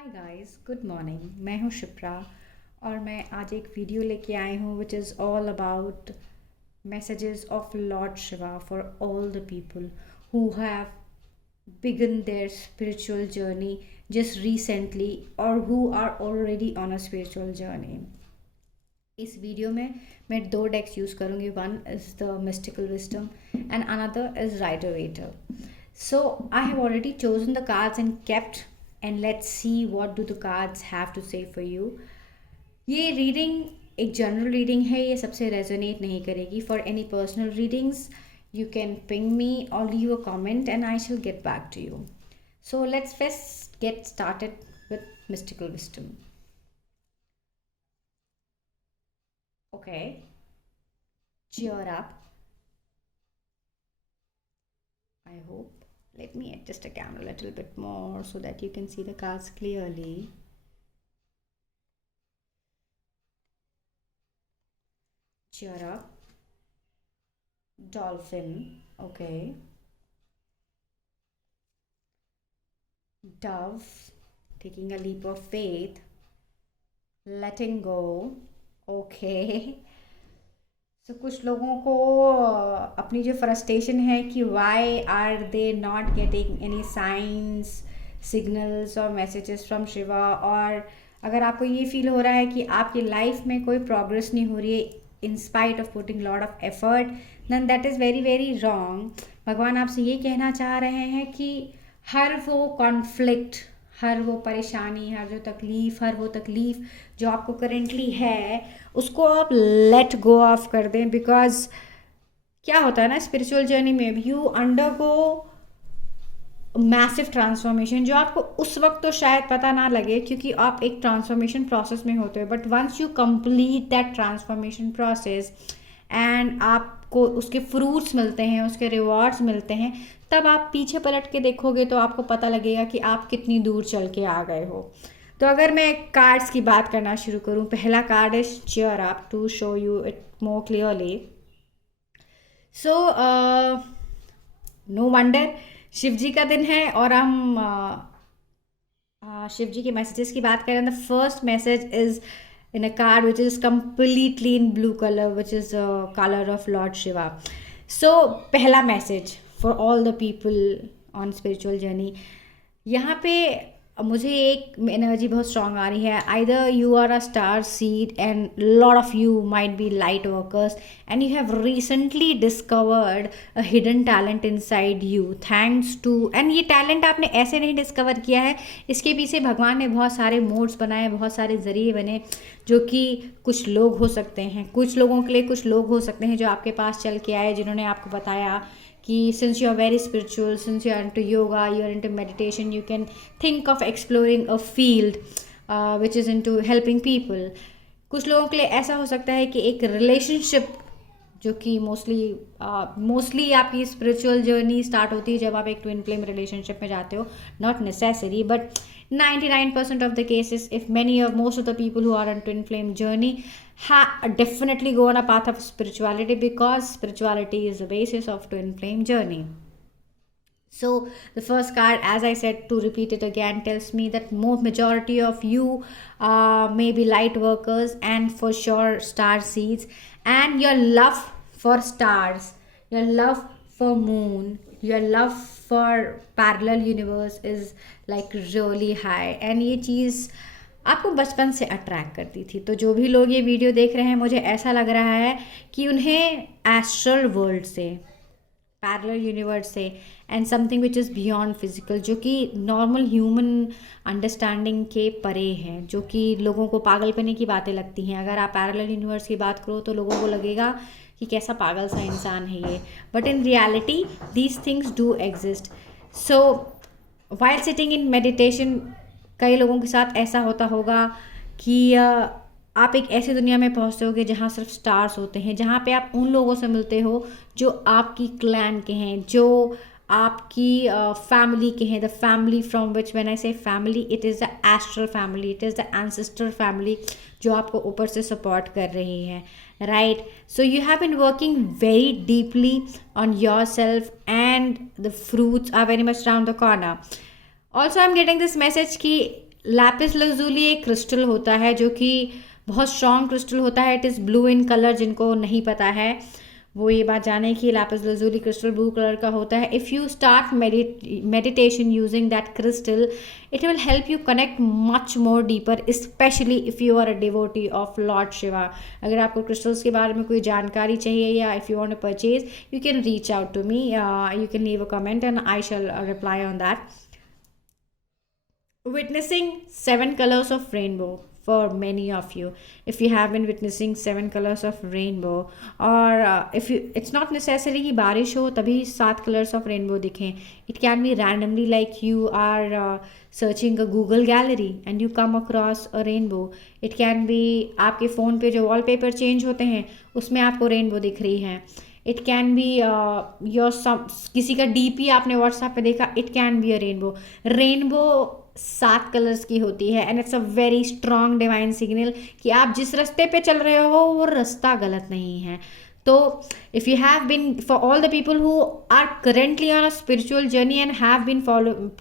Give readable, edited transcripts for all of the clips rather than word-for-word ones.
Hi guys, good morning. मैं हूँ शिप्रा और मैं आज एक वीडियो लेके आई हूँ which is all about messages of Lord Shiva for all the people who have begun their spiritual journey just recently or who are already on a spiritual journey. इस video में मैं दो डेक्स यूज़ करूँगी. One is the mystical wisdom and another is Rider Waite. So I have already chosen the cards and kept, and let's see what do the cards have to say for you. ये reading एक general reading है, ये सबसे resonate नहीं करेगी. For any personal readings you can ping me or leave a comment and I shall get back to you. So let's first get started with mystical wisdom. Okay, cheer up. I hope. Let me adjust the camera a little bit more so that you can see the cards clearly. Cheer up. Dolphin. Okay. Dove. Taking a leap of faith. Letting go. Okay. So कुछ लोगों को अपनी जो frustration है कि why are they not getting any signs, signals और messages from Shiva, और अगर आपको ये फील हो रहा है कि आपकी लाइफ में कोई प्रोग्रेस नहीं हो रही है in spite of putting lot of effort, then that is very very wrong. भगवान आपसे ये कहना चाह रहे हैं कि हर वो कॉन्फ्लिक्ट, हर वो परेशानी, हर वो तकलीफ़ जो आपको करेंटली है, उसको आप लेट गो ऑफ कर दें. बिकॉज क्या होता है ना, स्पिरिचुअल जर्नी में यू अंडरगो मैसिव ट्रांसफॉर्मेशन, जो आपको उस वक्त तो शायद पता ना लगे क्योंकि आप एक ट्रांसफॉर्मेशन प्रोसेस में होते हो. But once you complete that transformation process and आपको उसके फ्रूट्स मिलते हैं, उसके रिवॉर्ड्स मिलते हैं, तब आप पीछे पलट के देखोगे तो आपको पता लगेगा कि आप कितनी दूर चल के आ गए हो. तो अगर मैं कार्ड्स की बात करना शुरू करूं, पहला card is cheer up to show you it more clearly. So no wonder, Shiv ji का दिन है और हम शिव जी के मैसेजेस की बात करें. The first message is in a card which is completely in blue color, which is the color of Lord Shiva. So पहला message for all the people on spiritual journey, यहाँ पे मुझे एक एनर्जी बहुत strong आ रही है. Either you are a star seed and lot of you might be light workers and you have recently discovered a hidden talent inside you thanks to, and ये talent आपने ऐसे नहीं डिस्कवर किया है, इसके पीछे भगवान ने बहुत सारे मोड्स बनाए, बहुत सारे ज़रिए बने, जो कि कुछ लोग हो सकते हैं, कुछ लोगों के लिए कुछ लोग हो सकते हैं जो आपके पास चल के आए, जिन्होंने आपको बताया कि since you are very spiritual, since you are into yoga, you are into meditation, you can think of exploring a field which is into helping people. कुछ लोगों के लिए ऐसा हो सकता है कि एक रिलेशनशिप, जो कि मोस्टली आपकी स्पिरिचुअल जर्नी स्टार्ट होती है जब आप एक ट्विन फ्लेम रिलेशनशिप में जाते हो. Not necessary, but 99% of the cases, if most of the people who are on twin flame journey definitely go on a path of spirituality, because spirituality is the basis of twin flame journey. So the first card, as I said, to repeat it again, tells me that majority of you may be light workers and for sure star seeds, and your love for stars, your love for moon, your love for parallel universe is like really high. and ये चीज़ आपको बचपन से attract करती थी. तो जो भी लोग ये वीडियो देख रहे हैं, मुझे ऐसा लग रहा है कि उन्हें एस्ट्रल वर्ल्ड से, पैरेलल यूनिवर्स से, and something which is beyond physical, जो कि नॉर्मल ह्यूमन अंडरस्टैंडिंग के परे हैं, जो कि लोगों को पागलपने की बातें लगती हैं. अगर आप पैरेलल यूनिवर्स की बात करो तो लोगों को लगेगा कि कैसा पागल सा इंसान है ये, but in reality these things do exist. So while sitting in meditation, कई लोगों के साथ ऐसा होता होगा कि आप एक ऐसी दुनिया में पहुंचते होगे जहां सिर्फ स्टार्स होते हैं, जहां पे आप उन लोगों से मिलते हो जो आपकी क्लैन के हैं, जो आपकी फैमिली के हैं. The family from which, when I say family, it is the astral family, it is the ancestor family जो आपको ऊपर से सपोर्ट कर रही है. Right, so you have been working very deeply on yourself and the fruits are very much round the corner. Also I'm getting this message कि lapis lazuli एक crystal होता है जो कि बहुत स्ट्रॉन्ग क्रिस्टल होता है. It is blue in colour. जिनको नहीं पता है वो ये बात जाने कि lapis lazuli crystal blue colour का होता है. If you start meditation using that crystal, it will help you connect much more deeper, specially if you are a devotee of Lord Shiva. अगर आपको क्रिस्टल्स के बारे में कोई जानकारी चाहिए या if you want to purchase, you can reach out to me. You can leave a comment and I shall reply on that. Witnessing 7 colors of rainbow for many of you, if you have been witnessing 7 colors of rainbow, or if you, it's not necessary कि बारिश हो तभी 7 colors of rainbow दिखें. It can be randomly, like you are searching a Google gallery and you come across a rainbow. It can be आपके phone पे जो wallpaper change होते हैं उसमें आपको rainbow दिख रही है. इट कैन बी योर किसी का डीपी आपने व्हाट्सएप पे देखा, it can be a rainbow. Rainbow 7 colours की होती है and it's a very strong divine signal कि आप जिस रास्ते पे चल रहे हो वो रास्ता गलत नहीं है. तो if you have been, for all the people who are currently on a spiritual journey and have been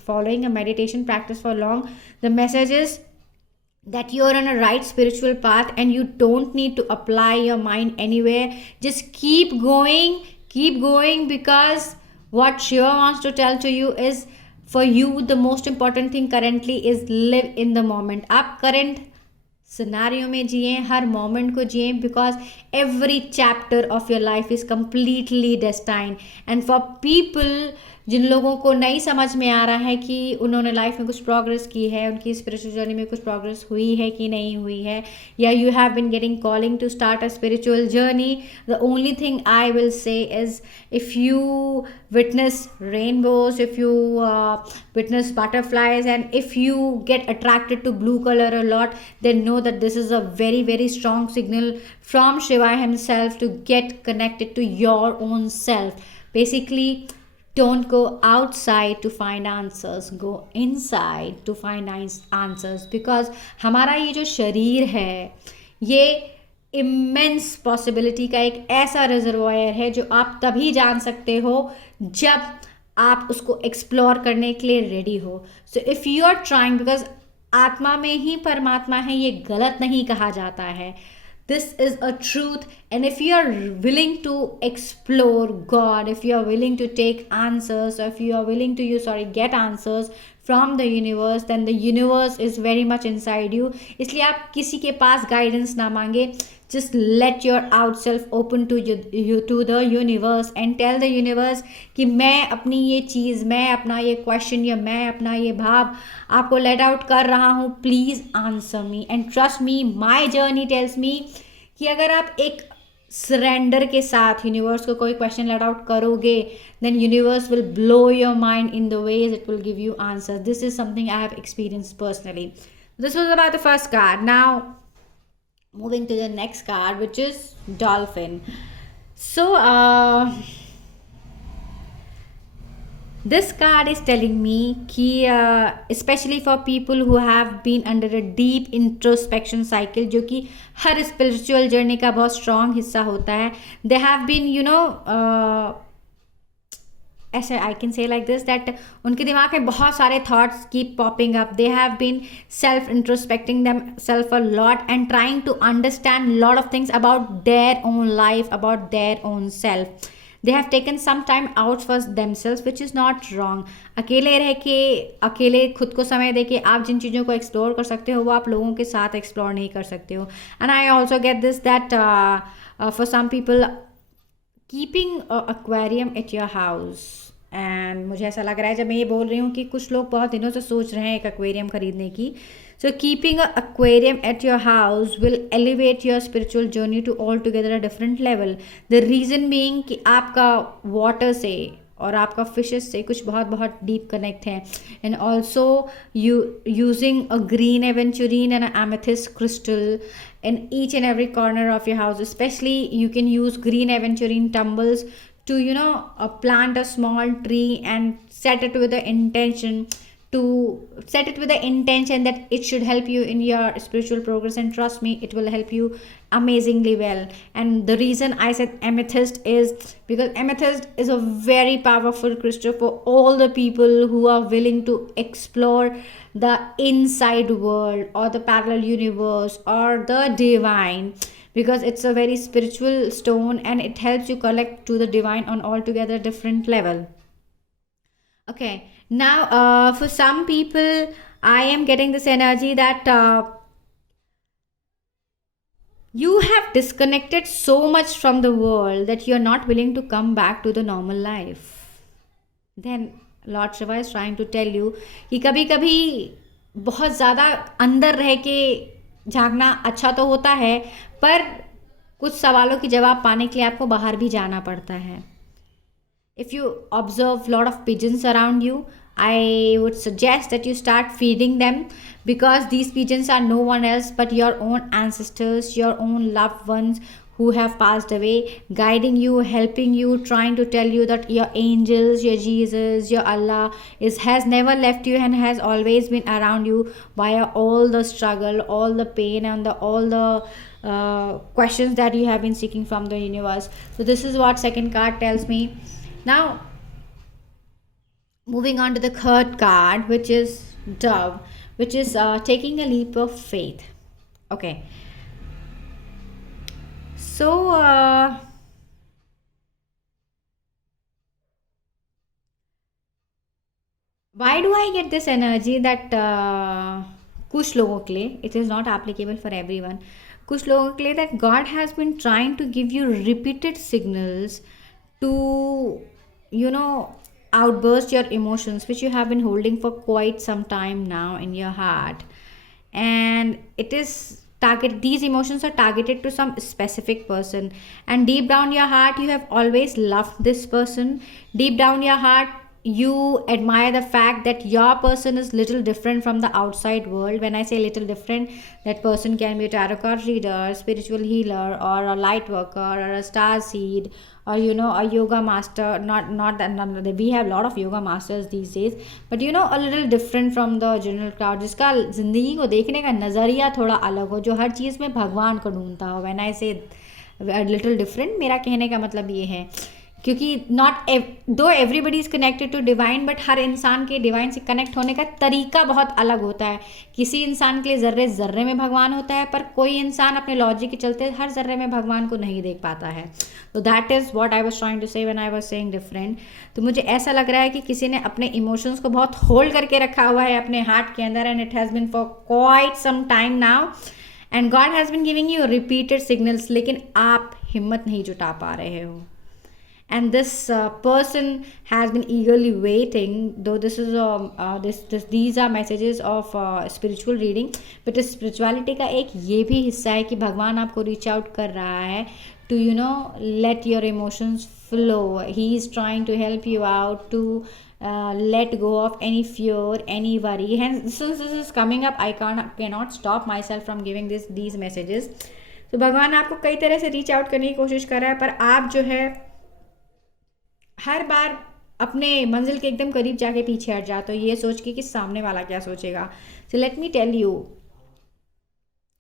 following a meditation practice for long, the message is that you're on a right spiritual path and you don't need to apply your mind anywhere. Just keep going, because what Shiva wants to tell to you is, for you the most important thing currently is live in the moment. आप current scenario में जिए, हर moment को जिए, because every chapter of your life is completely destine. And for people जिन लोगों को नहीं समझ में आ रहा है कि उन्होंने लाइफ में कुछ प्रोग्रेस की है, उनकी स्पिरिचुअल जर्नी में कुछ प्रोग्रेस हुई है कि नहीं हुई है, या you have been getting calling to start a spiritual journey, the only thing I will say is, if you witness rainbows, if you witness butterflies, and if you get attracted to blue color a lot, then know that this is a very very strong signal from Shiva himself to get connected to your own self. Basically, don't go outside to find answers, go inside to find answers, because हमारा ये जो शरीर है ये immense possibility का एक ऐसा reservoir है जो आप तभी जान सकते हो जब आप उसको एक्सप्लोर करने के लिए रेडी हो. So if you are trying, because आत्मा में ही परमात्मा है, ये गलत नहीं कहा जाता है. This is a truth, and if you are willing to explore God, if you are willing to take answers, or if you are willing to get answers from the universe, then the universe is very much inside you. इसलिए आप किसी के पास guidance ना मांगे. Just let your out self open to the universe and tell the universe कि मैं अपनी ये चीज़, मैं अपना ये क्वेश्चन या मैं अपना ये भाव आपको लेट आउट कर रहा हूँ. Please answer me and trust me. My journey tells me कि अगर आप एक सरेंडर के साथ यूनिवर्स को कोई क्वेश्चन लेट आउट करोगे, then universe will blow your mind in the ways it will give you answer. This is something I have experience personally. This was about the first card. Now moving to the next card, which is dolphin. So this card is telling me कि especially for people who have been under a deep introspection cycle, जो कि हर spiritual journey का बहुत strong हिस्सा होता है. They have been ऐसे I can say like this that उनके दिमाग में बहुत सारे thoughts keep popping up. They have been self introspecting them self a lot and trying to understand lot of things about their own life, about their own self. They have taken some time out for themselves, which is not wrong. अकेले रह के, अकेले खुद को समय दे के आप जिन चीज़ों को एक्सप्लोर कर सकते हो वो आप लोगों के साथ एक्सप्लोर नहीं कर सकते हो. And I also get this that for some people keeping aquarium at your house. एंड मुझे ऐसा लग रहा है जब मैं ये बोल रही हूँ कि कुछ लोग बहुत दिनों से सोच रहे हैं एक एक्वेरियम खरीदने की. So keeping a aquarium at your house will elevate your spiritual journey to all together a different level. The reason being कि आपका वाटर से और आपका फिशेस से कुछ बहुत बहुत डीप कनेक्ट है. And also you using a green aventurine and amethyst crystal in each and every corner of your house. Especially you can use green aventurine tumbles to plant a small tree and set it with the intention to set it with the intention that it should help you in your spiritual progress, and trust me, it will help you amazingly well. And the reason I said amethyst is because amethyst is a very powerful crystal for all the people who are willing to explore the inside world or the parallel universe or the divine, because it's a very spiritual stone and it helps you connect to the divine on altogether different level. Okay, now for some people, I am getting this energy that you have disconnected so much from the world that you're not willing to come back to the normal life. Then Lord Shiva is trying to tell you कि कभी कभी बहुत ज़्यादा अंदर रह के झांकना अच्छा तो होता है, पर कुछ सवालों की जवाब पाने के लिए आपको बाहर भी जाना पड़ता है. If you observe a lot of pigeons around you, I would suggest that you start feeding them, because these pigeons are no one else but your own ancestors, your own loved ones who have passed away, guiding you, helping you, trying to tell you that your angels, your Jesus, your Allah has never left you and has always been around you via all the struggle, all the pain, and all the questions that you have been seeking from the universe. So this is what second card tells me. Now, moving on to the third card, which is Dove, which is taking a leap of faith. Okay. So, why do I get this energy that कुछ लोगों के लिए, it is not applicable for everyone, कुछ लोगों के लिए that God has been trying to give you repeated signals to, you know, outburst your emotions which you have been holding for quite some time now in your heart. And it is these emotions are targeted to some specific person, and deep down your heart you have always loved this person. Deep down your heart you admire the fact that your person is little different from the outside world. When I say little different, that person can be a tarot card reader, spiritual healer, or a light worker, or a star seed, or a yoga master. Not that we have a lot of yoga masters these days, but a little different from the general crowd, जिसका जिंदगी को देखने का नज़रिया थोड़ा अलग हो, जो हर चीज़ में भगवान को ढूंढता हो. When I say little different, मेरा कहने का मतलब ये है, क्योंकि though everybody is connected to divine, but हर इंसान के डिवाइन से कनेक्ट होने का तरीका बहुत अलग होता है. किसी इंसान के लिए ज़र्रे ज़र्रे में भगवान होता है, पर कोई इंसान अपने लॉजिक के चलते हर ज़र्रे में भगवान को नहीं देख पाता है. तो that is what I was trying to say when I was saying different. तो मुझे ऐसा लग रहा है कि किसी ने अपने इमोशंस को बहुत होल्ड करके रखा हुआ है अपने हार्ट के अंदर, and it has been for quite some time now, and God has been giving you repeated signals, लेकिन आप हिम्मत नहीं जुटा पा रहे हो. And this person has been eagerly waiting, though this is these are messages of spiritual reading, but spirituality का एक ये भी हिस्सा है कि भगवान आपको reach out कर रहा है to let your emotions flow. He is trying to help you out to let go of any fear, any worry. Hence, since this is coming up, I cannot stop myself from giving these messages. तो भगवान आपको कई तरह से reach out करने की कोशिश कर रहा है, पर आप जो है हर बार अपने मंजिल के एकदम करीब जाके पीछे हट जाते हो, ये सोच के कि सामने वाला क्या सोचेगा. So let me tell you,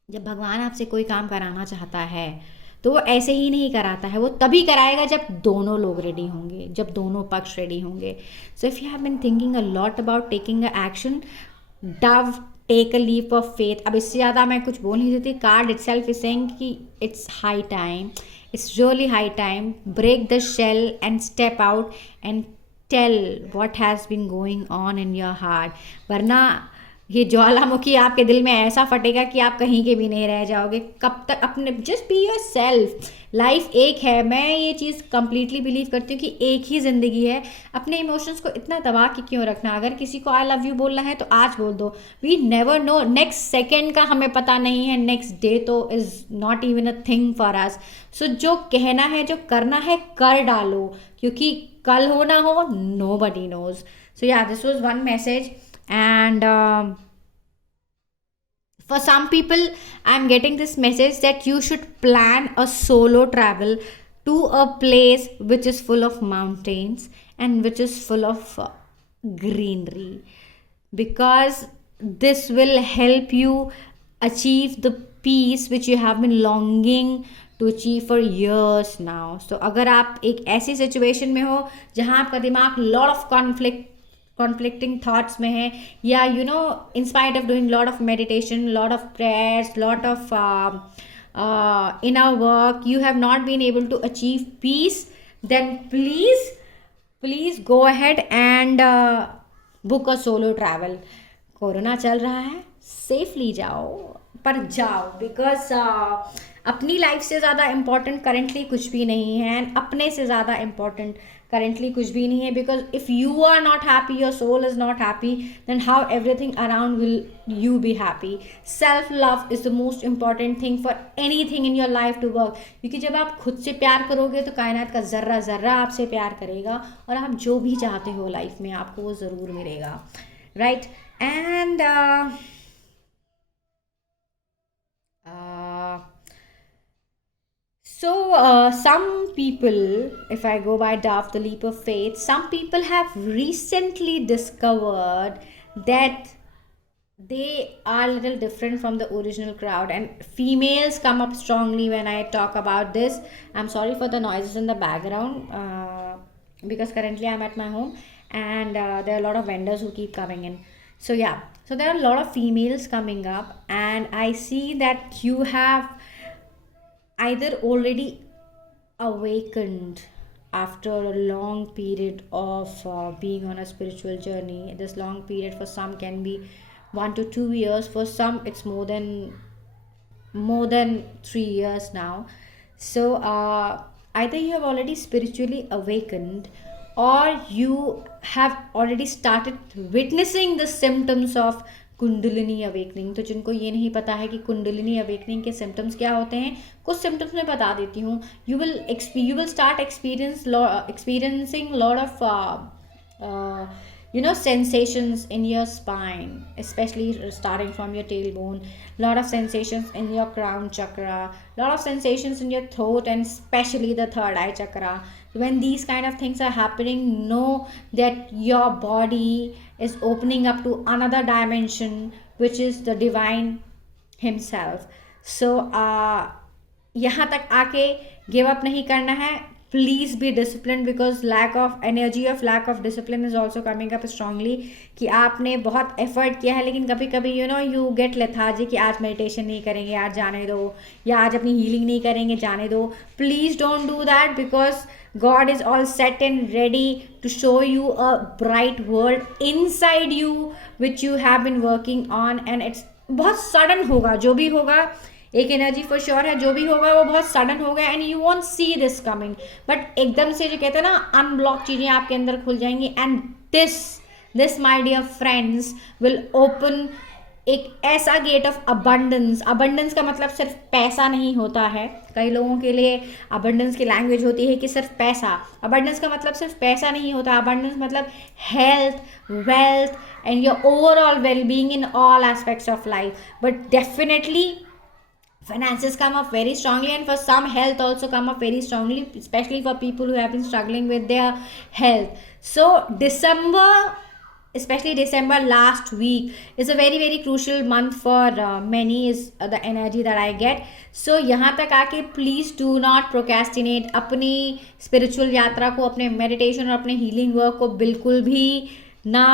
जब भगवान आपसे कोई काम कराना चाहता है तो वो ऐसे ही नहीं कराता है, वो तभी कराएगा जब दोनों लोग रेडी होंगे, जब दोनों पक्ष रेडी होंगे. So if you have been thinking a lot about taking a action, do take a leap of faith. अब इससे ज़्यादा मैं कुछ बोल नहीं सकती. कार्ड इटसेल्फ इज सेइंग कि it's high time, it's really high time. Break the shell and step out and tell what has been going on in your heart. वरना ये ज्वालामुखी आपके दिल में ऐसा फटेगा कि आप कहीं के भी नहीं रह जाओगे. कब तक अपने just be your self. Life एक है, मैं ये चीज़ कंप्लीटली बिलीव करती हूँ कि एक ही ज़िंदगी है. अपने इमोशंस को इतना दबा के क्यों रखना. अगर किसी को आई लव यू बोलना है तो आज बोल दो. We never know, next second का हमें पता नहीं है, नेक्स्ट डे तो is not even a thing for us. So जो कहना है, जो करना है, कर डालो, क्योंकि कल हो ना हो, नो बडी नोज. सो या, this was one message. And for some people, I'm getting this message that you should plan a solo travel to a place which is full of mountains and which is full of greenery. because this will help you achieve the peace which you have been longing to achieve for years now. So अगर आप एक ऐसी situation में हो जहाँ आपका दिमाग lot of conflicting thoughts में है, या in spite of doing lot of meditation, lot of prayers, lot of inner work, you have not been able to achieve peace, then please go ahead and book a solo travel. Corona चल रहा है, safely जाओ, पर जाओ, because अपनी life से ज़्यादा important currently कुछ भी नहीं है, एंड अपने से ज़्यादा इम्पॉर्टेंट करेंटली कुछ भी नहीं है. Because if you are not happy, your soul is not happy, then how everything around will you be happy. Self love is the most important thing for any thing in your life to work. क्योंकि जब आप खुद से प्यार करोगे तो कायनात का ज़र्रा ज़र्रा आपसे प्यार करेगा, और आप जो भी चाहते हो लाइफ में आपको वो ज़रूर मिलेगा. Right. And So, some people, if I go by the leap of faith, some people have recently discovered that they are a little different from the original crowd, and females come up strongly when I talk about this. I'm sorry for the noises in the background, because currently I'm at my home, and there are a lot of vendors who keep coming in. So yeah, so there are a lot of females coming up, and I see that you have either already awakened after a long period of being on a spiritual journey. This long period for some can be 1 to 2 years, for some it's more than 3 years now. So either you have already spiritually awakened, or you have already started witnessing the symptoms of kundalini awakening. तो जिनको ये नहीं पता है कि kundalini awakening के symptoms क्या होते हैं, कुछ सिम्टम्स मैं बता देती हूँ. You will start experiencing lot of sensations in your spine, especially starting from your tailbone. Lot of sensations in your crown chakra, lot of sensations in your throat, and especially the third eye chakra. When these kind of things are happening, know that your body is opening up to another dimension, which is the divine himself. So यहाँ तक आके give up नहीं करना है. Please be discipline, because lack of energy of lack of discipline is also coming up strongly. कि आपने बहुत effort किया है, लेकिन कभी कभी यू गेट लेथार्जी कि आज मेडिटेशन नहीं करेंगे, आज जाने दो, या आज अपनी हीलिंग नहीं करेंगे, जाने दो. Please don't do that, because God is all set and ready to show you a bright world inside you, which you have been working on, and it's बहुत सडन होगा. जो भी होगा, एक एनर्जी फॉर श्योर है, जो भी होगा वो बहुत सडन होगा, and you want see this coming. But एकदम से जो कहते हैं ना, अनब्लॉक चीज़ें आपके अंदर खुल जाएंगी, and this my dear friends will open एक ऐसा गेट ऑफ अबंडेंस. अबंडेंस का मतलब सिर्फ पैसा नहीं होता है. कई लोगों के लिए अबंडेंस की लैंग्वेज होती है कि सिर्फ पैसा. अबंडेंस का मतलब सिर्फ पैसा नहीं होता. अबंडेंस मतलब health, wealth, and your overall wellbeing in all aspects of life. But definitely finances come up very strongly, and for some health also come up very strongly, especially for people who have been struggling with their health. So especially December last week is a very very crucial month for many, is the energy that I get. So यहाँ तक आके please do not procrastinate. अपनी spiritual यात्रा को, अपने meditation और अपने healing work को बिल्कुल भी ना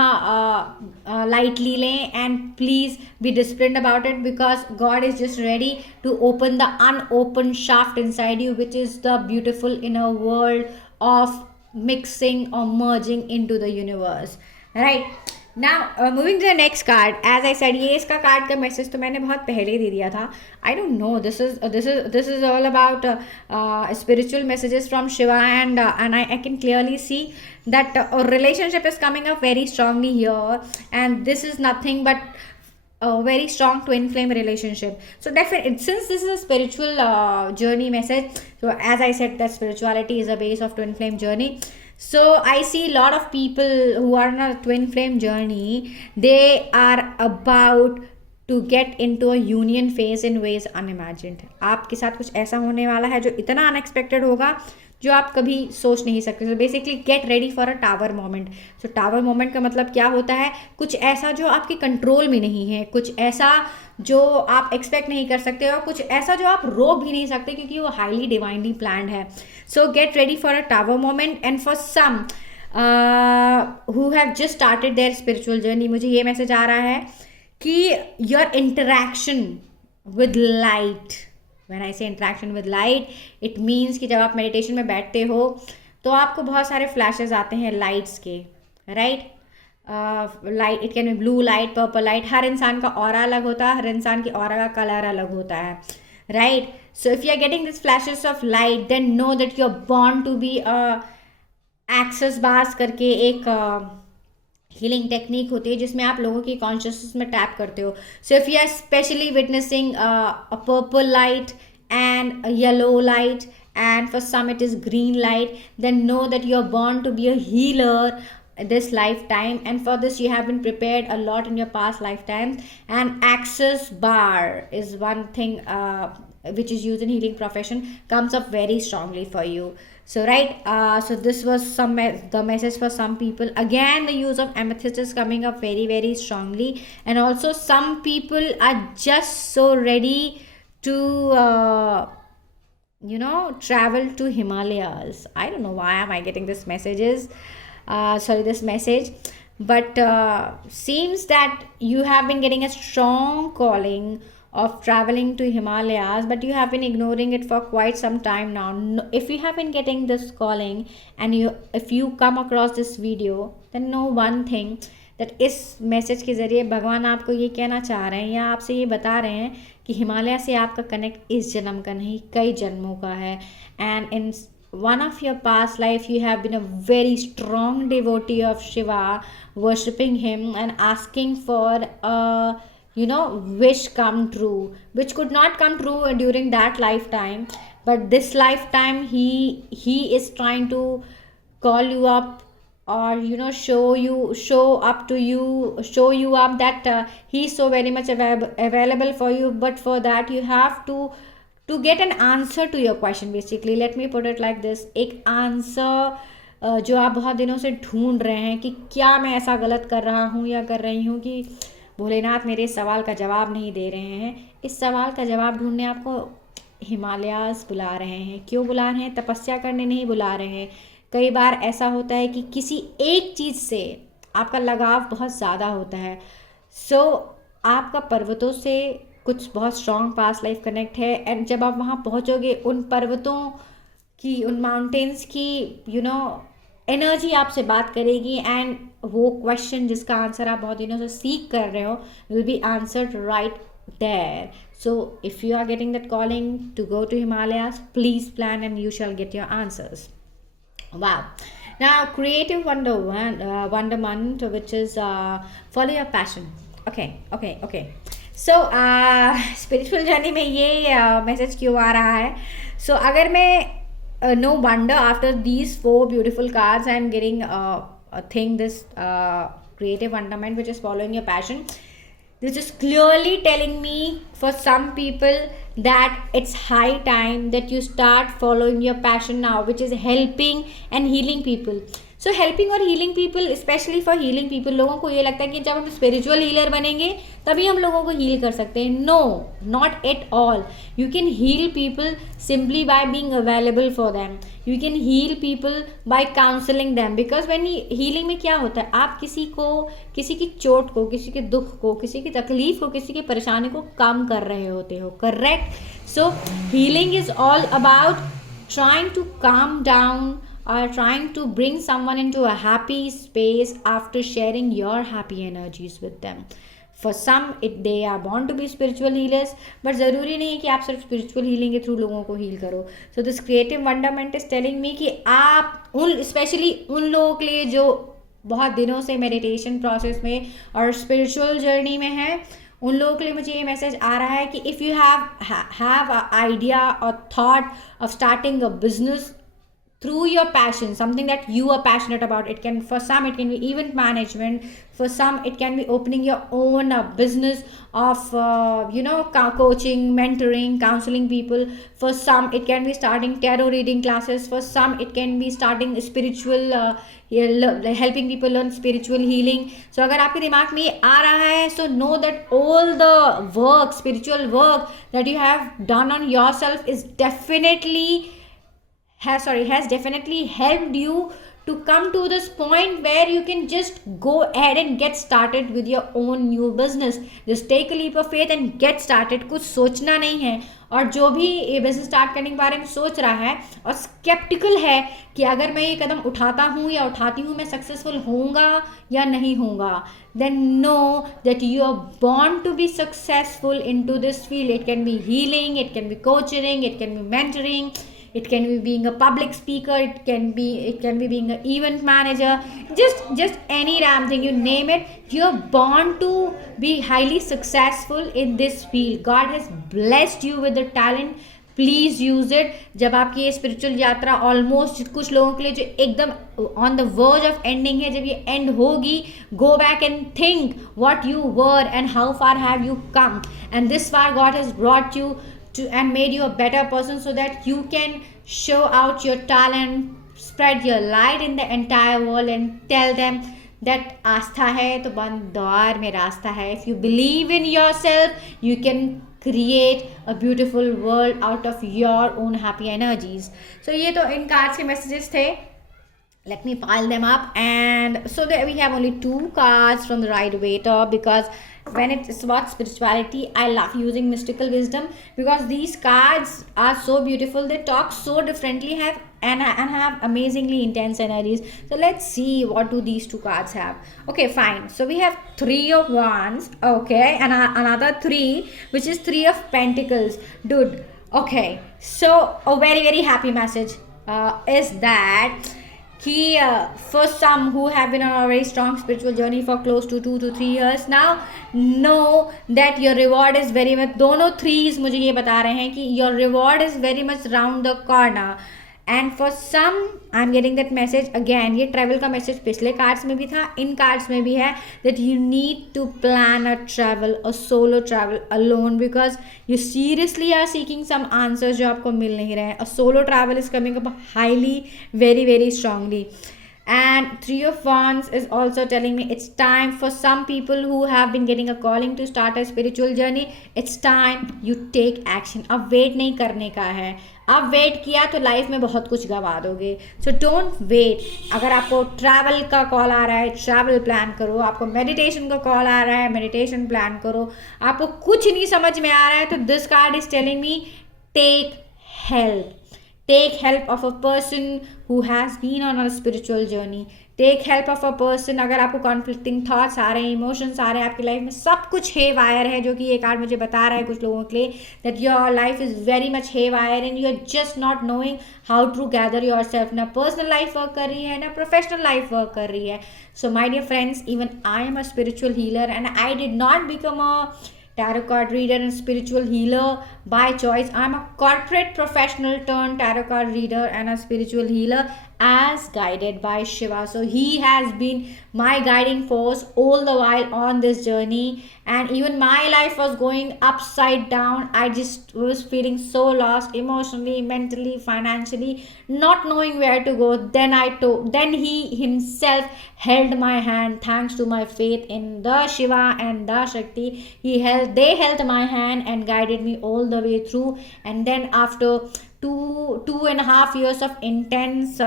lightly लें, and please be disciplined about it, because God is just ready to open the unopened shaft inside you, which is the beautiful inner world of mixing or merging into the universe. Right. Now moving to the next card. As I said, ये इसका card का message तो मैंने बहुत पहले दे दिया था. I don't know, this is all about spiritual messages from Shiva, and I can clearly see that a relationship is coming up very strongly here, and this is nothing but a very strong twin flame relationship. So definitely, since this is a spiritual journey message, so as I said that spirituality is a base of twin flame journey. So I see a lot of people who are on a twin flame journey. They are about to get into a union phase in ways unimagined. आपके साथ कुछ ऐसा होने वाला है जो इतना unexpected होगा जो आप कभी सोच नहीं सकते। So basically gate ready for a tower moment. So tower moment का मतलब क्या होता है, कुछ ऐसा जो आपके कंट्रोल में नहीं है, कुछ ऐसा जो आप एक्सपेक्ट नहीं कर सकते, और कुछ ऐसा जो आप रोक भी नहीं सकते क्योंकि वो हाईली डिवाइनली प्लान्ड है। So get ready for a tower moment. And for some who have just started their spiritual journey, मुझे ये मैसेज आ रहा है कि your interaction with light, when I say interaction with light, it means कि जब आप मेडिटेशन में बैठते हो तो आपको बहुत सारे फ्लैशेस आते हैं लाइट्स के, right. Light, it can be blue light, purple light, हर इंसान का ऑरा अलग होता है, हर इंसान की ऑरा का कलर अलग होता है, right. So if you are getting this flashes of light, then know that you are born to be access bars करके एक हीलिंग टेक्निक होती है जिसमें आप लोगों की कॉन्शियसनेस में टैप करते हो। So if you are specially witnessing a purple light and a yellow light, and for some it is green light, then know that you are born to be a healer this lifetime, and for this you have been prepared a lot in your past lifetimes. And access bar is one thing which is used in healing profession, comes up very strongly for you. So right, so this was the message for some people. Again, the use of amethyst is coming up very very strongly, and also some people are just so ready to travel to Himalayas. I don't know why am I getting this this message, but seems that you have been getting a strong calling of traveling to Himalayas, but you have been ignoring it for quite some time now. If you have been getting this calling and if you come across this video, then know one thing, that इस message के ज़रिए भगवान आपको ये कहना चाह रहे हैं या आपसे ये बता रहे हैं कि हिमालय से आपका कनेक्ट इस जन्म का नहीं, कई जन्मों का है। And in one of your past life you have been a very strong devotee of Shiva, worshipping him and asking for a wish come true, which could not come true during that lifetime, but this lifetime he is trying to call you up, or show you up that he's so very much available for you. But for that you have to get an answer to your question. Basically, let me put it like this, एक answer जो आप बहुत दिनों से ढूंढ रहे हैं कि क्या मैं ऐसा गलत कर रहा हूँ या कर रही हूँ कि भोलेनाथ मेरे इस सवाल का जवाब नहीं दे रहे हैं। इस सवाल का जवाब ढूंढने आपको हिमालयास बुला रहे हैं। क्यों बुला रहे हैं? तपस्या करने नहीं बुला रहे हैं। कई बार ऐसा होता है कि किसी एक चीज़ से आपका लगाव बहुत ज़्यादा होता है। सो आपका पर्वतों से कुछ बहुत स्ट्रॉन्ग पास्ट लाइफ कनेक्ट है, एंड जब आप वहाँ पहुँचोगे उन पर्वतों की, उन माउंटेन्स की एनर्जी आपसे बात करेगी, एंड वो क्वेश्चन जिसका आंसर आप बहुत दिनों से सीख कर रहे हो will be answered right there. So if you are getting that calling to go to Himalayas, please plan and you shall get your answers. Wow. Now creative wonderment, which is follow your passion. Okay. So spiritual journey में ये message क्यों आ रहा है? So अगर मैं no wonder after these 4 beautiful cards I am getting a thing, this creative wonderment, which is following your passion. This is clearly telling me for some people that it's high time that you start following your passion now, which is helping and healing people. So helping और healing people, especially for healing people, लोगों को ये लगता है कि जब हम spiritual healer बनेंगे तभी हम लोगों को heal कर सकते हैं. No, not at all. You can heal people simply by being available for them. You can heal people by counseling them. Because when healing में क्या होता है, आप किसी की चोट को, किसी के दुख को, किसी की तकलीफ को, किसी की परेशानी को कम कर रहे होते हो. Correct? So healing is all about trying to calm down or trying to bring someone into a happy space after sharing your happy energies with them. For some they are born to be spiritual healers, but ज़रूरी नहीं कि आप सिर्फ spiritual healing के through लोगों को heal करो. So this creative wonderment is telling me कि आप especially उन लोगों के लिए जो बहुत दिनों से meditation process में और spiritual journey में हैं, उन लोगों के लिए मुझे ये मैसेज आ रहा है कि if you have an idea or thought of starting a business through your passion, something that you are passionate about. It can, for some it can be event management, for some it can be opening your own business of coaching, mentoring, counseling people. For some it can be starting tarot reading classes. For some it can be starting spiritual helping people learn spiritual healing. So अगर आपके दिमाग में ये आ रहा है, so know that all the work, spiritual work that you have done on yourself is definitely has definitely helped you to come to this point where you can just go ahead and get started with your own new business. Just take a leap of faith and get started. कुछ सोचना नहीं है. और जो भी ये business start करने के बारे में सोच रहा है और स्केप्टिकल है कि अगर मैं ये कदम उठाता हूँ या उठाती हूँ मैं सक्सेसफुल होऊंगा या नहीं होऊंगा, then know that you are born to be successful into this field. It can be healing, it can be coaching, it can be mentoring, it can be being a public speaker, it can be being an event manager, just any damn thing, you name it. You're born to be highly successful in this field. God has blessed you with the talent. Please use it. जब आपकी ये spiritual यात्रा almost कुछ लोगों के लिए जो एकदम on the verge of ending है, जब ये एंड होगी, go back and think what you were and how far have you come, and this far God has brought you to and made you a better person so that you can show out your talent, spread your light in the entire world and tell them that आस्था है तो बंद द्वार में रास्ता है. If you believe in yourself, you can create a beautiful world out of your own happy energies. So ये तो इन cards के messages थे. Let me pile them up, and so there we have only 2 cards from the Rider Waite, because when it's about spirituality, I love using mystical wisdom because these cards are so beautiful. They talk so differently, and have amazingly intense energies. So let's see, what do these 2 cards have? Okay, fine. So we have 3 of Wands, okay, and another 3, which is 3 of Pentacles. Dude, okay, so a very very happy message is that for some who have been on a very strong spiritual journey for close to 2 to 3 years now, know that your reward is very much, दोनों 3s मुझे ये बता रहे हैं कि your reward is very much round the corner. And for some, I'm getting that message again. ये travel का message पिछले cards में भी था, इन cards में भी है, that you need to plan a travel, a solo travel alone, because you seriously are seeking some answers जो आपको मिल नहीं रहे हैं. A solo travel is coming up highly, very very strongly. And 3 of Wands is also telling me it's time for some people who have been getting a calling to start a spiritual journey. It's time you take action. अब wait नहीं करने का है. अब wait किया तो life में बहुत कुछ गवा दोगे. So don't wait. अगर आपको ट्रैवल का कॉल आ रहा है, ट्रैवल प्लान करो. आपको मेडिटेशन का कॉल आ रहा है, मेडिटेशन प्लान करो. आपको कुछ नहीं समझ में आ रहा है तो this card is telling me take help. Take help of a person who has been on a spiritual journey. Take help of a person. अगर आपको conflicting thoughts आ रहे हैं, emotions आ रहे हैं आपकी लाइफ में, सब कुछ haywire है, जो कि ये कार्ड मुझे बता रहा है कुछ लोगों के लिए, that your life is very much haywire and you are just not knowing how to gather yourself. ना personal life work कर रही है, ना professional life work कर रही है. So my dear friends, even I am a spiritual healer and I did not become a tarot card reader and spiritual healer by choice. I'm a corporate professional turned tarot card reader and a spiritual healer as guided by Shiva. So he has been my guiding force all the while on this journey, and even my life was going upside down. I just was feeling so lost emotionally, mentally, financially, not knowing where to go. Then he himself held my hand. Thanks to my faith in the Shiva and the Shakti, they held my hand and guided me all the way through. And then after 2.5 years of intense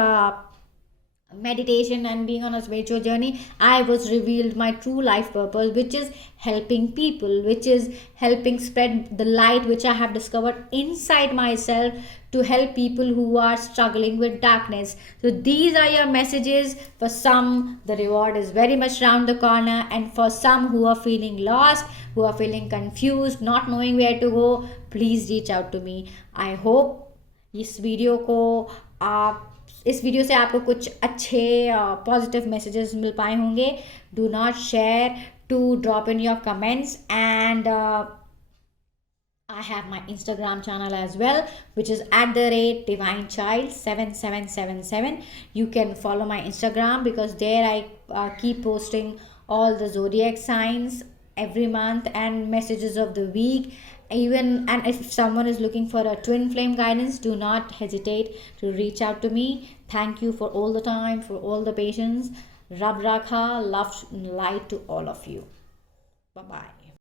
meditation and being on a spiritual journey, I was revealed my true life purpose, which is helping people, which is helping spread the light which I have discovered inside myself to help people who are struggling with darkness. So these are your messages. For some, the reward is very much round the corner, and for some who are feeling lost, who are feeling confused, not knowing where to go, please reach out to me. I hope इस video से आपको कुछ अच्छे positive messages मिल पाए होंगे. Do not share to drop in your comments, and I have my Instagram channel as well, which is at the rate Divine Child 7777. You can follow my Instagram because there I keep posting all the zodiac signs every month and messages of the week. Even and if someone is looking for a twin flame guidance, do not hesitate to reach out to me. Thank you for all the time, for all the patience. Rab Rakha, love, light to all of you. Bye bye.